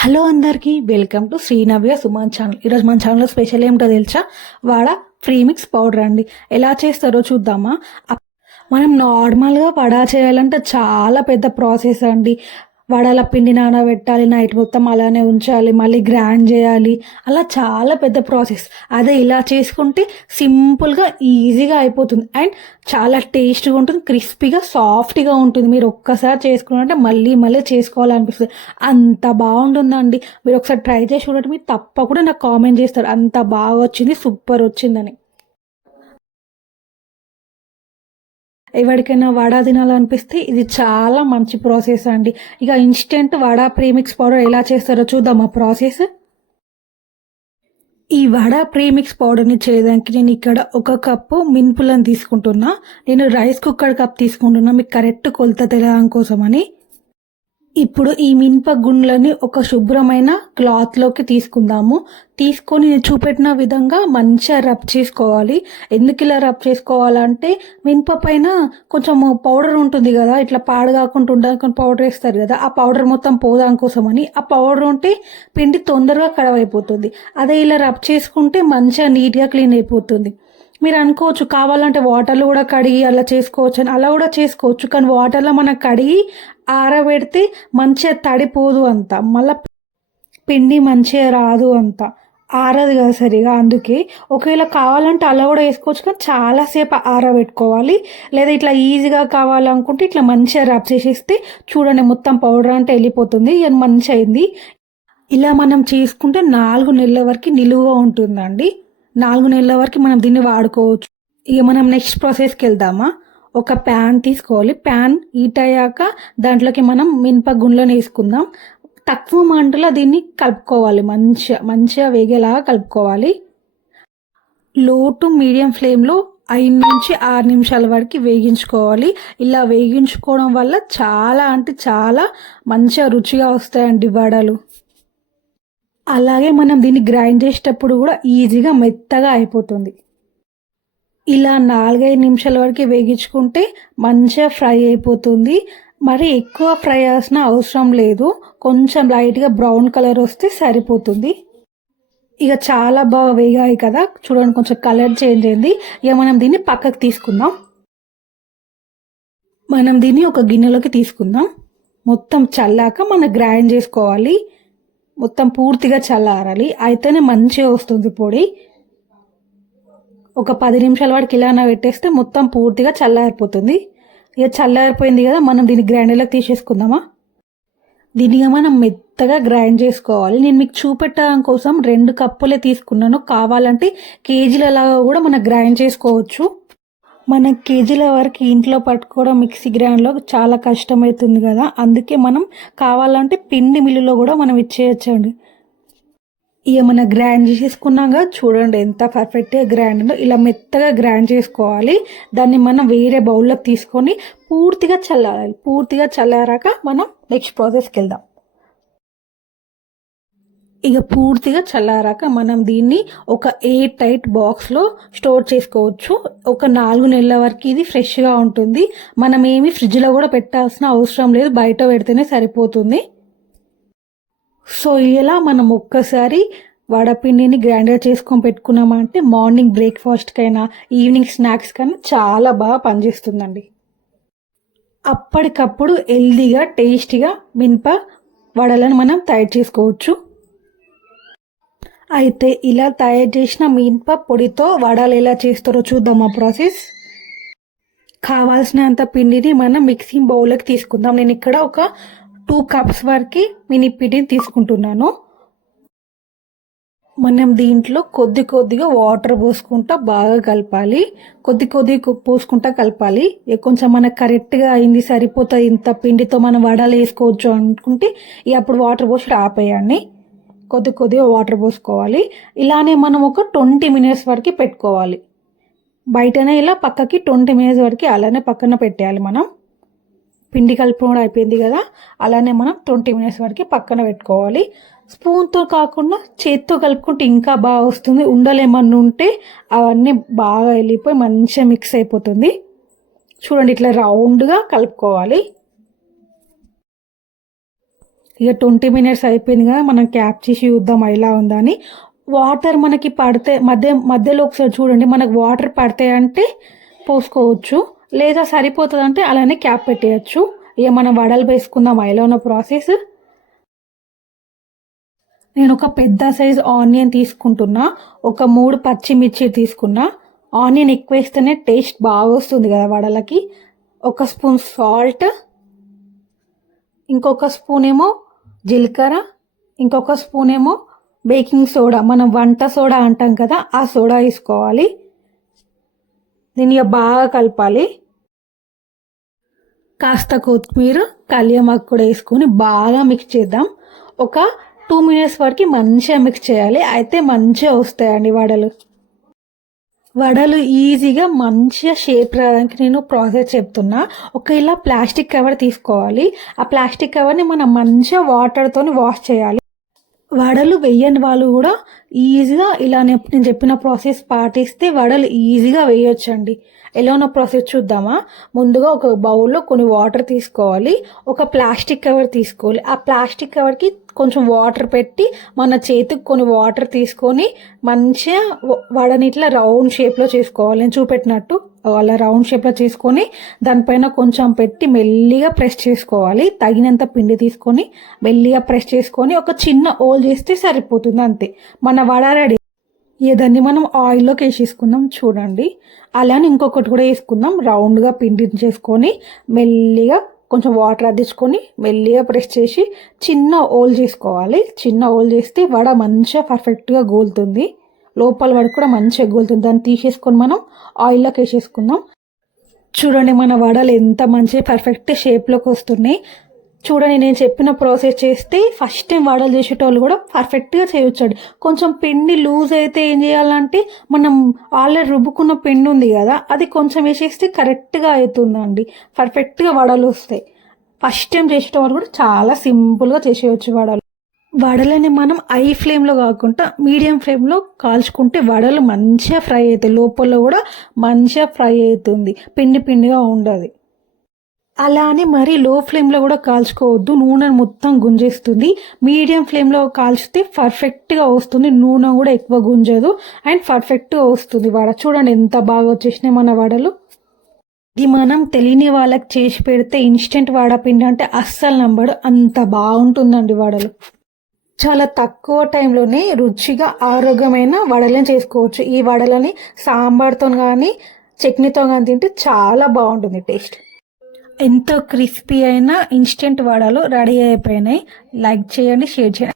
Hello అందరికీ welcome to Srinavya Suman channel. ఈరోజు మన ఛానల్లో స్పెషల్ ఏమిటో తెలుసా? వాడ ఫ్రీ మిక్స్ పౌడర్ అండి. ఎలా చేస్తారో చూద్దామా? మనం నార్మల్గా వడా చేయాలంటే చాలా పెద్ద ప్రాసెస్ అండి. వడల పిండి నానబెట్టాలి నైట్ మొత్తం అలానే ఉంచాలి మళ్ళీ గ్రైండ్ చేయాలి. అలా చాలా పెద్ద ప్రాసెస్. అదే ఇలా చేసుకుంటే సింపుల్గా ఈజీగా అయిపోతుంది. అండ్ చాలా టేస్ట్గా ఉంటుంది క్రిస్పీగా సాఫ్ట్గా ఉంటుంది. మీరు ఒక్కసారి చేసుకున్నారంటే మళ్ళీ మళ్ళీ చేసుకోవాలనిపిస్తుంది. అంత బాగుంటుందండి. మీరు ఒకసారి ట్రై చేసి చూడండి. మీరు తప్పకుండా నాకు కామెంట్ చేస్తారు. అంత బాగా వచ్చింది సూపర్ వచ్చిందని. ఎవరికైనా వడ తినాలనిపిస్తే ఇది చాలా మంచి ప్రాసెస్ అండి. ఇక ఇన్స్టెంట్ వడ ప్రీమిక్స్ పౌడర్ ఎలా చేస్తారో చూద్దాం ఆ ప్రాసెస్? ఈ వడ ప్రీమిక్స్ పౌడర్ని చేయడానికి నేను ఇక్కడ ఒక కప్పు మినుపులను తీసుకుంటున్నా. నేను రైస్ కుక్కర్ కప్ తీసుకుంటున్నా. మీకు కరెక్ట్ కొలత తెలియడం కోసమని. ఇప్పుడు ఈ మినప గుండ్లని ఒక శుభ్రమైన క్లాత్లోకి తీసుకుందాము. తీసుకొని నేను చూపెట్టిన విధంగా మంచిగా రబ్ చేసుకోవాలి. ఎందుకు ఇలా రబ్ చేసుకోవాలంటే మినప పైన కొంచెం పౌడర్ ఉంటుంది కదా ఇట్లా పాడు కాకుండా ఉండడానికి పౌడర్ వేస్తారు కదా ఆ పౌడర్ మొత్తం పోదాం కోసమని. ఆ పౌడర్ ఉంటే పిండి తొందరగా కడవైపోతుంది. అదే ఇలా రబ్ చేసుకుంటే మంచిగా నీట్గా క్లీన్ అయిపోతుంది. మీరు అనుకోవచ్చు కావాలంటే వాటర్లో కూడా కడిగి అలా చేసుకోవచ్చు అని అలా కూడా చేసుకోవచ్చు. కానీ వాటర్లో మనం కడిగి ఆరబెడితే మంచిగా తడిపోదు అంత. మళ్ళీ పిండి మంచిగా రాదు అంత. ఆరదు కదా సరిగా అందుకే. ఒకవేళ కావాలంటే అలా కూడా వేసుకోవచ్చు కానీ చాలాసేపు ఆరబెట్టుకోవాలి. లేదా ఇట్లా ఈజీగా కావాలనుకుంటే ఇట్లా మంచిగా రబ్ చేసేస్తే చూడండి మొత్తం పౌడర్ అంటే వెళ్ళిపోతుంది. ఇది అయింది. ఇలా మనం చేసుకుంటే నాలుగు నెలల వరకు నిలువుగా ఉంటుందండి. నాలుగు నెలల వరకు మనం దీన్ని వాడుకోవచ్చు. ఇక మనం నెక్స్ట్ ప్రాసెస్కి వెళ్దామా? ఒక ప్యాన్ తీసుకోవాలి. ప్యాన్ హీట్ అయ్యాక దాంట్లోకి మనం మినప గుండ్లను వేసుకుందాం. తక్కువ మంటలో దీన్ని కలుపుకోవాలి. మంచిగా మంచిగా వేగేలాగా కలుపుకోవాలి. లో టు మీడియం ఫ్లేమ్లో ఐదు నుంచి ఆరు నిమిషాల వరకు వేగించుకోవాలి. ఇలా వేగించుకోవడం వల్ల చాలా అంటే చాలా మంచిగా రుచిగా వస్తాయండి వడలు. అలాగే మనం దీన్ని గ్రైండ్ చేసేటప్పుడు కూడా ఈజీగా మెత్తగా అయిపోతుంది. ఇలా నాలుగైదు నిమిషాల వరకు వేగించుకుంటే మంచిగా ఫ్రై అయిపోతుంది. మరి ఎక్కువ ఫ్రై చేసిన అవసరం లేదు. కొంచెం లైట్గా బ్రౌన్ కలర్ వస్తే సరిపోతుంది. ఇక చాలా బాగా వేగాయి కదా. చూడండి కొంచెం కలర్ చేంజ్ అయింది. ఇక మనం దీన్ని పక్కకు తీసుకుందాం. మనం దీన్ని ఒక గిన్నెలోకి తీసుకుందాం. మొత్తం చల్లాక మనం గ్రైండ్ చేసుకోవాలి. మొత్తం పూర్తిగా చల్లారాలి. అయితేనే మంచిగా వస్తుంది పొడి. ఒక పది నిమిషాల వరకు ఇలానా పెట్టేస్తే మొత్తం పూర్తిగా చల్లారిపోతుంది. ఇక చల్లారిపోయింది కదా మనం దీన్ని గ్రైండర్లోకి తీసేసుకుందామా? దీనిగా మనం మెత్తగా గ్రైండ్ చేసుకోవాలి. నేను మీకు చూపెట్టడం కోసం రెండు కప్పులే తీసుకున్నాను. కావాలంటే కేజీలలాగా కూడా మనం గ్రైండ్ చేసుకోవచ్చు. మన కేజీల వరకు ఇంట్లో పట్టుకోవడం మిక్సీ గ్రైండ్లో చాలా కష్టమవుతుంది కదా. అందుకే మనం కావాలంటే పిండి మిల్లులో కూడా మనం ఇచ్చేయచ్చండి. ఇక మన గ్రైండ్ చేసేసుకున్నాక చూడండి ఎంత పర్ఫెక్ట్గా గ్రైండ్ ఉందో. ఇలా మెత్తగా గ్రైండ్ చేసుకోవాలి. దాన్ని మనం వేరే బౌల్లోకి తీసుకొని పూర్తిగా చల్లాలి పూర్తిగా చల్లారాక మనం నెక్స్ట్ ప్రాసెస్కి వెళ్దాం. ఇక పూర్తిగా చల్లారాక మనం దీన్ని ఒక ఎయిర్ టైట్ బాక్స్లో స్టోర్ చేసుకోవచ్చు. ఒక నాలుగు నెలల వరకు ఇది ఫ్రెష్గా ఉంటుంది. మనం ఏమి ఫ్రిడ్జ్లో కూడా పెట్టాల్సిన అవసరం లేదు. బయట పెడితేనే సరిపోతుంది. సో ఇలా మనం ఒక్కసారి వడపిండిని గ్రైండర్ చేసుకొని పెట్టుకున్నామంటే మార్నింగ్ బ్రేక్ఫాస్ట్కైనా ఈవినింగ్ స్నాక్స్కైనా చాలా బాగా పనిచేస్తుందండి. అప్పటికప్పుడు హెల్దీగా టేస్టీగా మినప వడలను మనం తయారు చేసుకోవచ్చు. అయితే ఇలా తయారు చేసిన మినప పొడితో వడలు ఎలా చేస్తారో చూద్దాం ఆ ప్రాసెస్? కావాల్సినంత పిండిని మనం మిక్సింగ్ బౌల్లోకి తీసుకుందాం. నేను ఇక్కడ ఒక టూ కప్స్ వరకు మినీ పిండిని తీసుకుంటున్నాను. మనం దీంట్లో కొద్ది కొద్దిగా వాటర్ పోసుకుంటా బాగా కలపాలి. కొద్ది కొద్దిగా పోసుకుంటా కలపాలి. కొంచెం మనకు కరెక్ట్గా అయింది సరిపోతుంది ఇంత పిండితో మనం వడలు వేసుకోవచ్చు అనుకుంటే ఇక అప్పుడు వాటర్ పోసి ఆపేయండి. కొద్ది కొద్దిగా వాటర్ పోసుకోవాలి. ఇలానే మనం ఒక ట్వంటీ మినిట్స్ వరకు పెట్టుకోవాలి. బయటనే ఇలా పక్కకి ట్వంటీ మినిట్స్ వరకు అలానే పక్కన పెట్టేయాలి మనం. పిండి కలుపుకోవడం అయిపోయింది కదా అలానే మనం ట్వంటీ మినిట్స్ వరకు పక్కన పెట్టుకోవాలి. స్పూన్తో కాకుండా చేత్తో కలుపుకుంటే ఇంకా బాగా వస్తుంది. ఉండలు ఏమన్నా ఉంటే అవన్నీ బాగా వెళ్ళిపోయి మంచిగా మిక్స్ అయిపోతుంది. చూడండి ఇట్లా రౌండ్గా కలుపుకోవాలి. ఇక ట్వంటీ మినిట్స్ అయిపోయింది కదా మనం క్యాప్ చేసి చూద్దాం ఎలా ఉందని వాటర్ మనకి పడితే మధ్య మధ్యలో ఒకసారి చూడండి మనకు వాటర్ పడితే అంటే పోసుకోవచ్చు లేదా సరిపోతుంది అంటే అలానే క్యాప్ పెట్టేయచ్చు. ఇక మనం వడలు వేసుకుందాం ఎలా ఉన్న ప్రాసెస్. నేను ఒక పెద్ద సైజ్ ఆనియన్ తీసుకుంటున్నా ఒక మూడు పచ్చిమిర్చి తీసుకున్నా. ఆనియన్ ఎక్కువ వేస్తేనే టేస్ట్ బాగా వస్తుంది కదా వడలకి. ఒక స్పూన్ సాల్ట్ ఇంకొక స్పూన్ ఏమో జీలకర్ర ఇంకొక స్పూన్ ఏమో బేకింగ్ సోడా. మనం వంట సోడా అంటాం కదా ఆ సోడా వేసుకోవాలి. దీన్ని బాగా కలపాలి. కాస్త కొత్తిమీర కళ్యామాకు కూడా వేసుకొని బాగా మిక్స్ చేద్దాం. ఒక టూ మినిట్స్ వరకు మంచిగా మిక్స్ చేయాలి. అయితే మంచిగా వస్తాయండి వడలు. వడలు ఈజీగా మంచిగా షేప్ రావడానికి నేను ప్రాసెస్ చెప్తున్నా. ఒక ఇలా ప్లాస్టిక్ కవర్ తీసుకోవాలి. ఆ ప్లాస్టిక్ కవర్ని మనం మంచిగా వాటర్తో వాష్ చేయాలి. వడలు వేయని వాళ్ళు కూడా ఈజీగా ఇలా నేను చెప్పిన ప్రాసెస్ పాటిస్తే వడలు ఈజీగా వేయొచ్చండి. ఎలా ఉన్న ప్రాసెస్ చూద్దామా? ముందుగా ఒక బౌల్లో కొన్ని వాటర్ తీసుకోవాలి. ఒక ప్లాస్టిక్ కవర్ తీసుకోవాలి. ఆ ప్లాస్టిక్ కవర్కి కొంచెం వాటర్ పెట్టి మన చేతికి కొన్ని వాటర్ తీసుకొని మంచిగా వడని ఇట్లా రౌండ్ షేప్లో చేసుకోవాలి. నేను చూపెట్టినట్టు. అలా రౌండ్ షేప్లో చేసుకొని దానిపైన కొంచెం పెట్టి మెల్లిగా ప్రెస్ చేసుకోవాలి. తగినంత పిండి తీసుకొని మెల్లిగా ప్రెస్ చేసుకొని ఒక చిన్న ఓల్ చేస్తే సరిపోతుంది అంతే. మన వడ రెడీ. ఇదాన్ని మనం ఆయిల్లోకి వేసేసుకుందాం చూడండి. అలానే ఇంకొకటి కూడా వేసుకుందాం. రౌండ్గా పిండి చేసుకొని మెల్లిగా కొంచెం వాటర్ అద్దించుకొని మెల్లిగా ప్రెస్ చేసి చిన్న హోల్ చేసుకోవాలి. చిన్న హోల్ చేస్తే వడ మంచిగా పర్ఫెక్ట్గా గోలుతుంది. లోపల వడ కూడా మంచిగా గోలుతుంది. దాన్ని తీసేసుకొని మనం ఆయిల్లోకి వేసేసుకుందాం. చూడండి మన వడలు ఎంత మంచి పర్ఫెక్ట్ షేప్లోకి వస్తున్నాయి. చూడండి నేను చెప్పిన ప్రాసెస్ చేస్తే ఫస్ట్ టైం వడలు చేసేటోళ్ళు కూడా పర్ఫెక్ట్గా చేయొచ్చండి. కొంచెం పిండి లూజ్ అయితే ఏం చేయాలంటే మనం ఆల్రెడీ రుబ్బుకున్న పిండి ఉంది కదా అది కొంచెం వేసేస్తే కరెక్ట్గా అవుతుందండి. పర్ఫెక్ట్గా వడలు వస్తాయి ఫస్ట్ టైం చేసేటోళ్ళు కూడా చాలా సింపుల్గా చేసేయచ్చు వడలు. వడలని మనం ఐ ఫ్లేమ్లో కాకుండా మీడియం ఫ్లేమ్లో కాల్చుకుంటే వడలు మంచిగా ఫ్రై అవుతాయి. లోపల కూడా మంచిగా ఫ్రై అవుతుంది. పిండి పిండిగా ఉండదు. అలానే మరి లో ఫ్లేమ్లో కూడా కాల్చుకోవద్దు. నూనె మొత్తం గుంజేస్తుంది. మీడియం ఫ్లేమ్లో కాల్చితే పర్ఫెక్ట్గా వస్తుంది. నూనె కూడా ఎక్కువ గుంజదు. అండ్ పర్ఫెక్ట్గా వస్తుంది వడ. చూడండి ఎంత బాగా వచ్చేసినాయి మన వడలు. ఇది మనం తెలియని వాళ్ళకి చేసి పెడితే ఇన్స్టెంట్ వడపిండి అంటే అస్సలు నంబడు అంత బాగుంటుందండి వడలు. చాలా తక్కువ టైంలోనే రుచిగా ఆరోగ్యమైన వడలను చేసుకోవచ్చు. ఈ వడలని సాంబార్తో కానీ చట్నీతో కానీ తింటే చాలా బాగుంటుంది టేస్ట్. ఎంతో క్రిస్పీ అయిన ఇన్స్టెంట్ వాడాలో రెడీ అయిపోయినాయి. లైక్ చేయండి షేర్ చేయండి.